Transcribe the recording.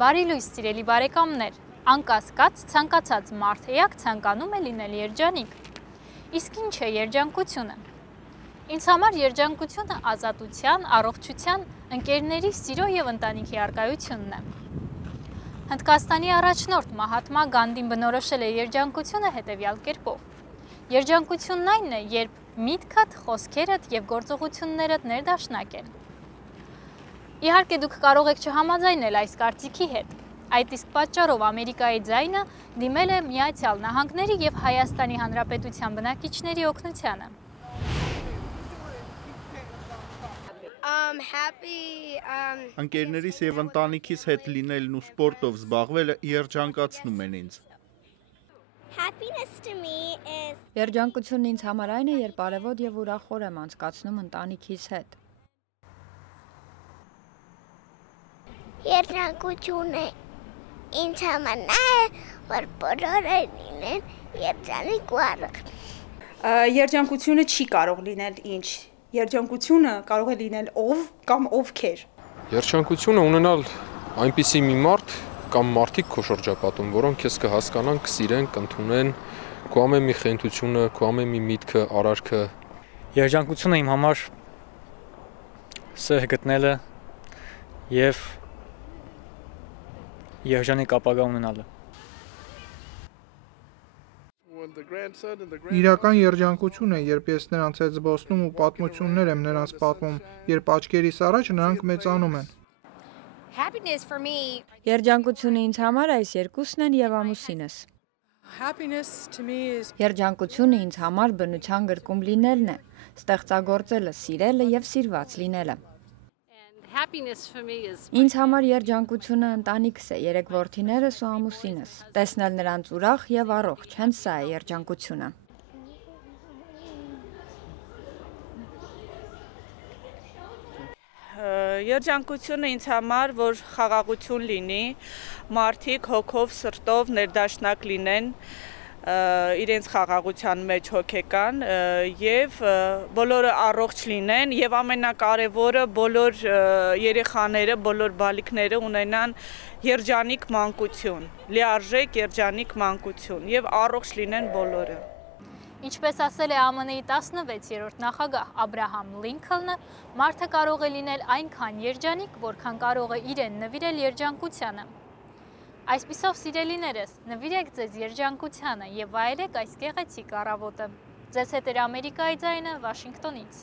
Բարի լույս սիրելի բարեկամներ, անկասկած ցանկացած մարդ էակ ցանկանում է լինել երջանիկ։ Իսկ ինչ է երջանկությունը։ Ինձ համար երջանկությունը ազատության, առողջության, ընկերների սիրո եւ ընտանիքի առկայությունն է։ Հնդկաստանի առաջնորդ Մահատմա Գանդին բնորոշել է երջանկությունը հետևյալ կերպով. Երջանկությունն այն է, երբ միտքդ, խոսքերդ եւ գործողություններդ ներդաշնակ են։ Իհարկե դուք կարող եք չհամաձայնել այս կարծիքի հետ։ Այդ իսկ պատճառով Ամերիկայի ձայնը դիմել է Միացյալ Նահանգների եւ Հայաստանի Հանրապետության բնակիչների օգնությանը։ Ընկերներիս եւ ընտանիքիս հետ լինելն ու սպորտով զբաղվելը երջանկացնում են ինձ։ Երջանկությունն ինձ համար այն է, երբ արևոտ եւ ուրախ օր եմ անցկացնում ընտանիքիս հետ։ Երջանկությունը ինձ համար նա է, որ բոլորը լինեն երջանիկ ու առողջ։ Երջանկությունը չի կարող լինել ինչ։ Երջանկությունը կարող է լինել ով կամ ովքեր։ Երջանկությունը ունենալ այնպիսի մի մարդ կամ մարդիկ քո շրջապատում, որոնք քեզ կհասկանան, կսիրեն, կընդունեն, քո ամեն մի խենթությունը, քո ամեն մի միտքը, արարքը։ Երջանկությունը իմ համար սեր գտնելը եւ երջանիկ ապագա ունենալը։ Իրական երջանկություն է, երբ ես նրանց հետ զբոսնում ու պատմություններ եմ նրանց պատմում, երբ աչքերիս առաջ նրանք մեծանում են։ Երջանկությունը ինձ համար այս երկուսն են եւ ամուսինս։ Երջանկությունը ինձ համար բնության գրկում լինելն է, ստեղծագործելը, սիրելը եւ սիրված լինելը։ Ինձ համար երջանկությունը ընտանիքս է, 3 որդիներս ու ամուսինս։ Տեսնել նրանց ուրախ եւ առողջ, հենց սա է երջանկությունը։ Երջանկությունը ինձ համար, որ խաղաղություն լինի, մարդիկ հոգով, սրտով ներդաշնակ լինեն, իրենց խաղաղության մեջ հոգեկան եւ բոլորը առողջ լինեն եւ ամենակարևորը բոլոր երեխաները, բոլոր բալիկները ունենան երջանիկ մանկություն, լիարժեք երջանիկ մանկություն եւ առողջ լինեն բոլորը։ Ինչպես ասել է ԱՄՆ-ի 16-րդ նախագահ Աբրահամ Լինքոլնը, մարդը կարող է լինել այնքան երջանիկ, որքան կարող է իրեն նվիրել երջանկությանը։ Այսպիսով սիրելիներս, նվիրեք ձեզ երջանկությանը եւ վայելեք այս գեղեցիկ առավոտը։ Ձեզ հետ է Ամերիկայի ձայնը Վաշինգտոնից։